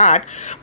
8,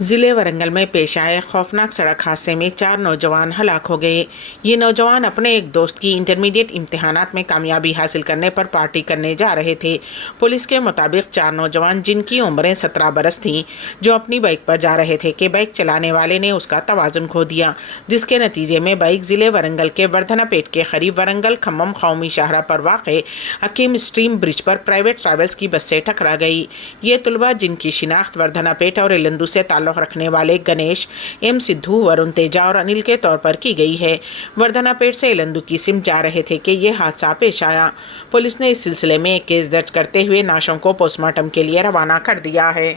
ضلع ورنگل میں پیش آئے خوفناک سڑک حادثے میں 4 نوجوان ہلاک ہو گئے۔ یہ نوجوان اپنے ایک دوست کی انٹرمیڈیٹ امتحانات میں کامیابی حاصل کرنے پر پارٹی کرنے جا رہے تھے۔ پولیس کے مطابق 4 نوجوان جن کی عمریں 17 برس تھیں جو اپنی بائک پر جا رہے تھے کہ بائک چلانے والے نے اس کا توازن کھو دیا، جس کے نتیجے میں بائک ضلع ورنگل کے وردھنا پیٹ کے قریب ورنگل کھمم قومی شاہراہ پر واقع حکیم اسٹریم برج پر پرائیویٹ ٹریولز کی بس سے ٹکرا گئی۔ یہ طلبہ جن کی شناخت وردھنا پیٹ اور ایلندو سے تعلق رکھنے والے گنیش، ایم سدھو، ورن تیجا اور انل کے طور پر کی گئی ہے، وردھنا پیٹ سے ایلندو کی سمت جا رہے تھے کہ یہ حادثہ پیش آیا۔ پولیس نے اس سلسلے میں ایک کیس درج کرتے ہوئے نعشوں کو پوسٹ مارٹم کے لیے روانہ کر دیا ہے۔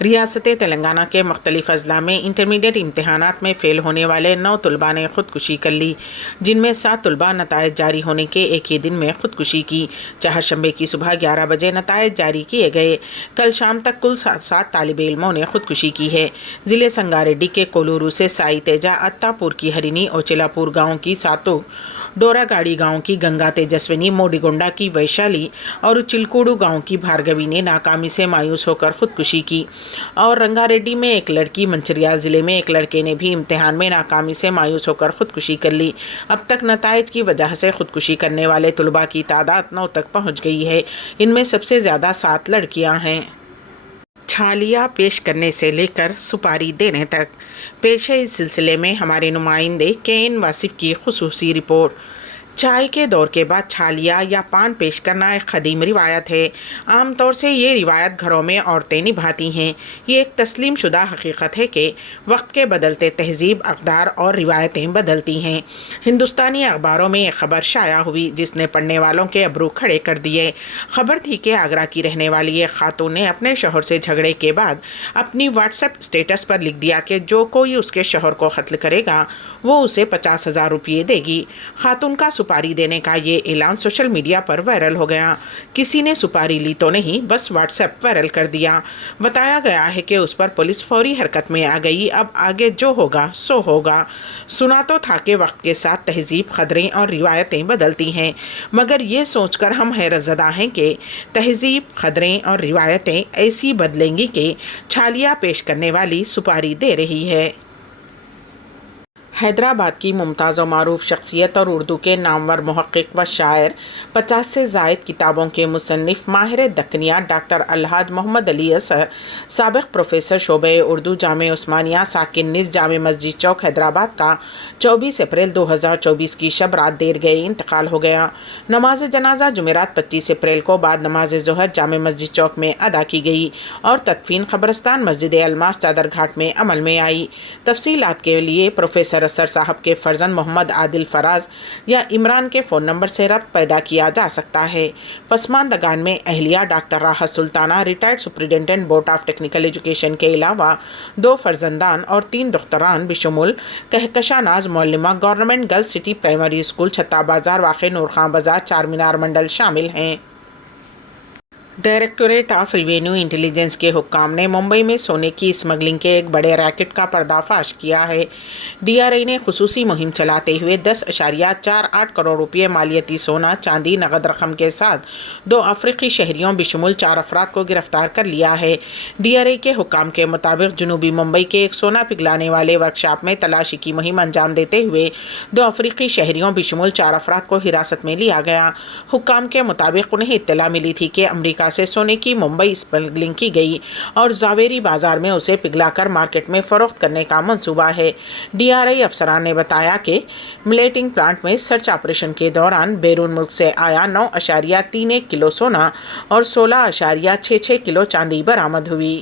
ریاست تلنگانہ کے مختلف اضلاع میں انٹرمیڈیٹ امتحانات میں فیل ہونے والے 9 طلباء نے خودکشی کر لی، جن میں 7 طلباء نتائج جاری ہونے کے ایک ہی دن میں خودکشی کی۔ چہارشنبے کی صبح 11 بجے نتائج جاری کیے گئے۔ کل شام تک کل 7 طالب علموں نے خودکشی کی ہے۔ ضلع سنگاریڈی کے کولورو سے سائی تیجا، اتّا پور کی ہرینی، اوچیلا پور گاؤں کی ساتو، ڈورا گاڑی گاؤں کی گنگا تیجسوینی، موڈیگونڈا کی ویشالی اور چلکوڈو گاؤں کی بھارگوی نے ناکامی سے مایوس ہو کر خودکشی کی، اور رنگاریڈی میں ایک لڑکی، منچریال ضلع میں ایک لڑکے نے بھی امتحان میں ناکامی سے مایوس ہو کر خودکشی کر لی۔ اب تک نتائج کی وجہ سے خودکشی کرنے والے طلباء کی تعداد 9 تک پہنچ گئی ہے۔ ان میں سب سے زیادہ 7 لڑکیاں ہیں۔ چھالیہ پیش کرنے سے لے کر سپاری دینے تک، پیش ہے اس سلسلے میں ہمارے نمائندے کے واصف کی خصوصی رپورٹ۔ چائے کے دور کے بعد چھالیہ یا پان پیش کرنا ایک قدیم روایت ہے۔ عام طور سے یہ روایت گھروں میں عورتیں نبھاتی ہیں۔ یہ ایک تسلیم شدہ حقیقت ہے کہ وقت کے بدلتے تہذیب، اقدار اور روایتیں بدلتی ہیں۔ ہندوستانی اخباروں میں ایک خبر شائع ہوئی جس نے پڑھنے والوں کے ابرو کھڑے کر دیے۔ خبر تھی کہ آگرہ کی رہنے والی ایک خاتون نے اپنے شوہر سے جھگڑے کے بعد اپنی واٹس ایپ اسٹیٹس پر لکھ دیا کہ جو کوئی اس کے شوہر کو قتل کرے گا وہ اسے 50,000 روپے دے گی۔ خاتون کا سپاری دینے کا یہ اعلان سوشل میڈیا پر وائرل ہو گیا۔ کسی نے سپاری لی تو نہیں، بس واٹس ایپ وائرل کر دیا۔ بتایا گیا ہے کہ اس پر پولیس فوری حرکت میں آ گئی۔ اب آگے جو ہوگا سو ہوگا۔ سنا تو تھا کہ وقت کے ساتھ تہذیب، قدریں اور روایتیں بدلتی ہیں، مگر یہ سوچ کر ہم حیرت زدہ ہیں کہ تہذیب، قدریں اور روایتیں ایسی بدلیں گی کہ چھالیہ پیش کرنے والی سپاری دے رہی ہے۔ حیدرآباد کی ممتاز و معروف شخصیت اور اردو کے نامور محقق و شاعر، 50 سے زائد کتابوں کے مصنف، ماہر دکنیات ڈاکٹر الحاج محمد علی اصغر، سابق پروفیسر شعبہ اردو، جامعہ عثمانیہ، ساکن نس، جامع مسجد چوک، حیدرآباد کا 24 اپریل 2024 کی شب رات دیر گئے انتقال ہو گیا۔ نماز جنازہ جمعرات 25 اپریل کو بعد نماز ظہر جامع مسجد چوک میں ادا کی گئی اور تدفین قبرستان مسجد الماس چادر گھاٹ میں عمل میں آئی۔ تفصیلات کے لیے پروفیسر اصغر صاحب کے فرزند محمد عادل فراز یا عمران کے فون نمبر سے رابطہ پیدا کیا جا سکتا ہے۔ پسماندگان میں اہلیہ doctor Rahat Sultana, retired superintendent board of technical education کے علاوہ 2 فرزندان اور 3 دختران بشمول کہکشاں ناز معلمہ، government girls city primary school, Chhatta Bazar واقع نورخاں بازار، چار مینار منڈل شامل ہیں۔ ڈائریکٹوریٹ آف ریونیو انٹیلیجنس کے حکام نے ممبئی میں سونے کی اسمگلنگ کے ایک بڑے ریکٹ کا پردہ فاش کیا ہے۔ ڈی آر آئی نے خصوصی مہم چلاتے ہوئے 10.48 کروڑ روپے مالیتی سونا، چاندی، نقد رقم کے ساتھ 2 افریقی شہریوں بشمول 4 افراد کو گرفتار کر لیا ہے۔ ڈی آر آئی کے حکام کے مطابق جنوبی ممبئی کے ایک سونا پگھلانے والے ورکشاپ میں تلاشی کی مہم انجام دیتے ہوئے 2 افریقی شہریوں بشمول 4 افراد کو حراست میں لیا گیا۔ حکام کے مطابق انہیں اطلاع ملی تھی کہ امریکہ سے سونے کی ممبئی اسمگلنگ کی گئی اور زاویری بازار میں اسے پگھلا کر مارکیٹ میں فروخت کرنے کا منصوبہ ہے۔ ڈی آر آئی افسران نے بتایا کہ ملیٹنگ پلانٹ میں سرچ آپریشن کے دوران بیرون ملک سے آیا 9.31 کلو سونا اور 16.66 کلو چاندی برآمد ہوئی۔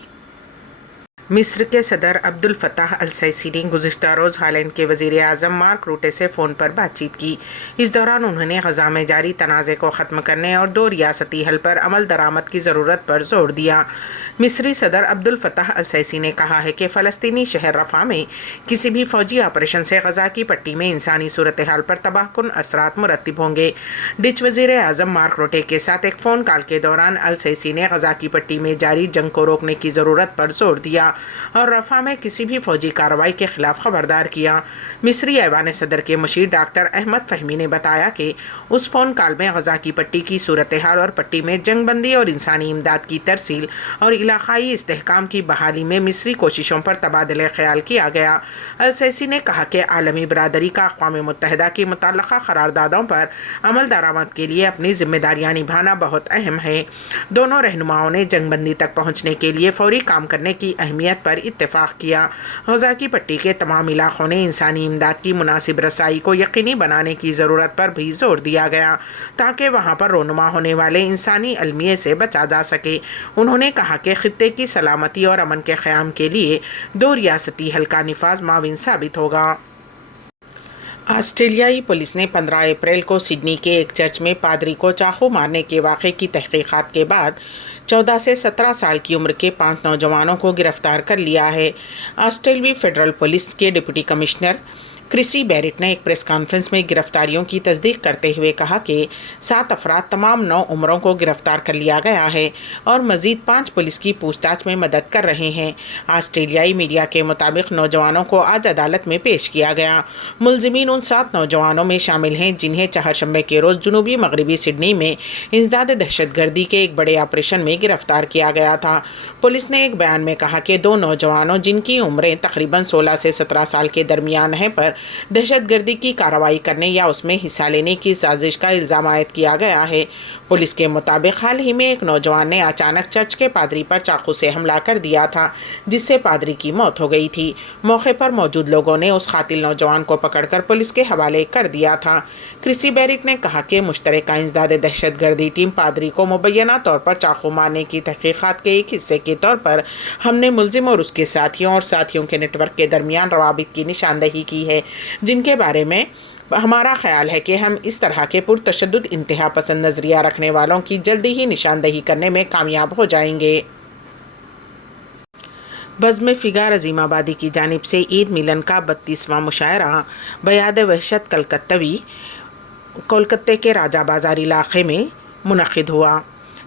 مصر کے صدر عبد الفتاح السیسی نے گزشتہ روز ہالینڈ کے وزیر اعظم مارک روٹے سے فون پر بات چیت کی۔ اس دوران انہوں نے غزہ میں جاری تنازع کو ختم کرنے اور 2 ریاستی حل پر عمل درآمد کی ضرورت پر زور دیا۔ مصری صدر عبد الفتاح السیسی نے کہا ہے کہ فلسطینی شہر رفح میں کسی بھی فوجی آپریشن سے غزہ کی پٹی میں انسانی صورتحال پر تباہ کن اثرات مرتب ہوں گے۔ ڈچ وزیر اعظم مارک روٹے کے ساتھ ایک فون کال کے دوران السیسی نے غزہ کی پٹی میں جاری جنگ کو روکنے کی ضرورت پر زور دیا اور رفح میں کسی بھی فوجی کارروائی کے خلاف خبردار کیا۔ مصری ایوان صدر کے مشیر ڈاکٹر احمد فہمی نے بتایا کہ اس فون کال میں غزہ کی پٹی کی صورتحال اور پٹی میں جنگ بندی اور انسانی امداد کی ترسیل اور علاقائی استحکام کی بحالی میں مصری کوششوں پر تبادلہ خیال کیا گیا۔ السیسی نے کہا کہ عالمی برادری کا اقوام متحدہ کی متعلقہ قراردادوں پر عمل درآمد کے لیے اپنی ذمہ داریاں نبھانا بہت اہم ہے۔ دونوں رہنماؤں نے جنگ بندی تک پہنچنے کے لیے فوری کام کرنے کی اہمیت پر اتفاق کیا۔ غزہ کی پٹی کے تمام علاقوں نے انسانی امداد کی مناسب رسائی کو یقینی بنانے کی ضرورت پر بھی زور دیا گیا تاکہ وہاں پر رونما ہونے والے انسانی المیے سے بچا جا سکے۔ انہوں نے کہا کہ خطے کی سلامتی اور امن کے قیام کے لیے دو ریاستی حل کا نفاذ معاون ثابت ہوگا۔ آسٹریلیائی پولیس نے 15 اپریل کو سڈنی کے ایک چرچ میں پادری کو چاقو مارنے کے واقعے کی تحقیقات کے بعد 14 سے 17 سال کی عمر کے 5 نوجوانوں کو گرفتار کر لیا ہے۔ آسٹریلوی فیڈرل پولیس کے ڈپٹی کمشنر کرسی بیرٹ نے ایک پریس کانفرنس میں گرفتاریوں کی تصدیق کرتے ہوئے کہا کہ 7 افراد تمام 9 عمروں کو گرفتار کر لیا گیا ہے اور مزید 5 پولیس کی پوچھ تاچھ میں مدد کر رہے ہیں۔ آسٹریلیائی میڈیا کے مطابق نوجوانوں کو آج عدالت میں پیش کیا گیا۔ ملزمین ان 7 نوجوانوں میں شامل ہیں جنہیں چہارشنبے کے روز جنوبی مغربی سڈنی میں انسداد دہشت گردی کے ایک بڑے آپریشن میں گرفتار کیا گیا تھا۔ پولیس نے ایک بیان میں کہا کہ 2 نوجوانوں جن کی عمریں تقریباً 16 سے 17 سال کے درمیان ہیں پر دہشت گردی کی کارروائی کرنے یا اس میں حصہ لینے کی سازش کا الزام عائد کیا گیا ہے۔ پولیس کے مطابق حال ہی میں ایک نوجوان نے اچانک چرچ کے پادری پر چاقو سے حملہ کر دیا تھا جس سے پادری کی موت ہو گئی تھی۔ موقع پر موجود لوگوں نے اس قاتل نوجوان کو پکڑ کر پولیس کے حوالے کر دیا تھا۔ کرسی بیرٹ نے کہا کہ مشترکہ انسداد دہشت گردی ٹیم پادری کو مبینہ طور پر چاقو مارنے کی تحقیقات کے ایک حصے کے طور پر ہم نے ملزم اور اس کے ساتھیوں اور ساتھیوں کے نیٹ ورک کے درمیان روابط کی نشاندہی کی ہے جن کے بارے میں ہمارا خیال ہے کہ ہم اس طرح کے پرتشدد انتہا پسند نظریہ رکھنے والوں کی جلدی ہی نشاندہی کرنے میں کامیاب ہو جائیں گے۔ بزم فگار عظیم آبادی کی جانب سے عید ملن کا 32واں مشاعرہ بیاد وحشت کلکتوی کولکتے کے راجہ بازار علاقے میں منعقد ہوا۔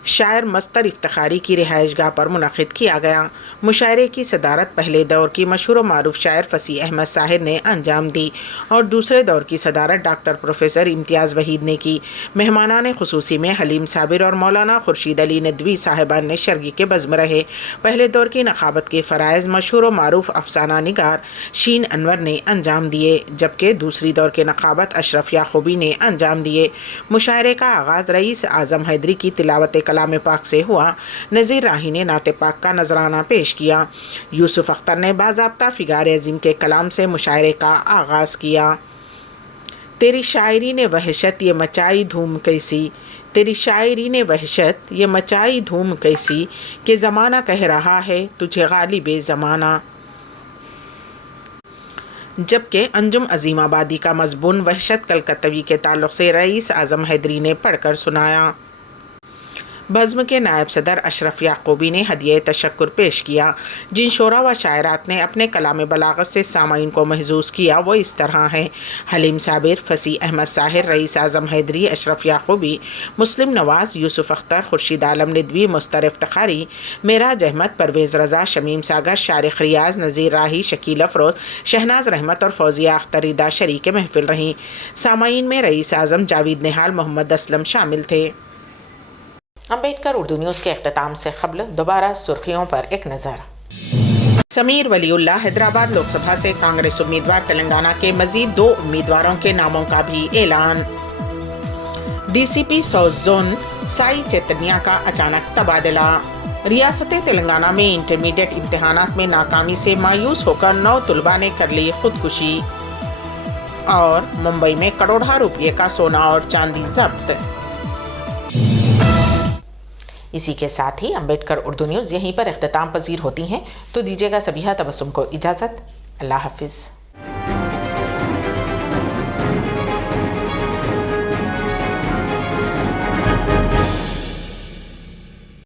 شاعر مستر افتخاری کی رہائش گاہ پر منعقد کیا گیا۔ مشاعرے کی صدارت پہلے دور کی مشہور و معروف شاعر فصیح احمد ساحر نے انجام دی اور دوسرے دور کی صدارت ڈاکٹر پروفیسر امتیاز وحید نے کی۔ مہمانان خصوصی میں حلیم صابر اور مولانا خورشید علی ندوی صاحبان نے شرگی کے بزم رہے۔ پہلے دور کی نقابت کے فرائض مشہور و معروف افسانہ نگار شین انور نے انجام دیے جبکہ دوسری دور کے نقابت اشرف یعقوبی نے انجام دیے۔ مشاعرے کا آغاز رئیس اعظم حیدری کی تلاوت کلام پاک سے ہوا۔ نذیر راہی نے نعت پاک کا نذرانہ پیش کیا۔ یوسف اختر نے باضابطہ فگار عظیم کے کلام سے مشاعرے کا آغاز کیا۔ تیری شاعری نے وحشت یہ مچائی دھوم کیسی، تیری شاعری نے وحشت یہ مچائی دھوم کیسی کہ زمانہ کہہ رہا ہے تجھے غالب زمانہ۔ جبکہ انجم عظیم آبادی کا مضمون وحشت کلکتوی کے تعلق سے رئیس اعظم حیدری نے پڑھ کر سنایا۔ بزم کے نائب صدر اشرف یعقوبی نے ہدیہ تشکر پیش کیا۔ جن شعراء و شاعرات نے اپنے کلام بلاغت سے سامعین کو محظوظ کیا وہ اس طرح ہیں: حلیم صابر، فصیح احمد ساحر، رئیس اعظم حیدری، اشرف یعقوبی، مسلم نواز، یوسف اختر، خورشید عالم ندوی، مستر افتخاری، معراج احمد، پرویز رضا، شمیم ساگر، شارق ریاض، نذیر راہی، شکیل افروز، شہناز رحمت اور فوزیہ اختر رضا شریک محفل رہیں۔ سامعین میں رئیس اعظم جاوید نہال، محمد اسلم شامل تھے۔ امبیڈکر اردو نیوز کے اختتام سے قبل دوبارہ سرخیوں پر ایک نظر۔ سمیر ولی اللہ حیدرآباد لوک سبھا سے کانگریس امیدوار، تلنگانہ کے مزید 2 امیدواروں کے ناموں کا بھی اعلان۔ ڈی سی پی ساؤتھ زون سائی چیتنیا کا اچانک تبادلہ۔ ریاست تلنگانہ میں انٹرمیڈیٹ امتحانات میں ناکامی سے مایوس ہو کر 9 طلباء نے کر لی خودکشی۔ اور ممبئی میں کروڑہا روپے کا سونا اور چاندی ضبط۔ اسی کے ساتھ ہی امبیڈکر اردو نیوز یہیں پر اختتام پذیر ہوتی ہیں، تو دیجیے گا سبیحہ تبسم کو اجازت۔ اللہ حافظ۔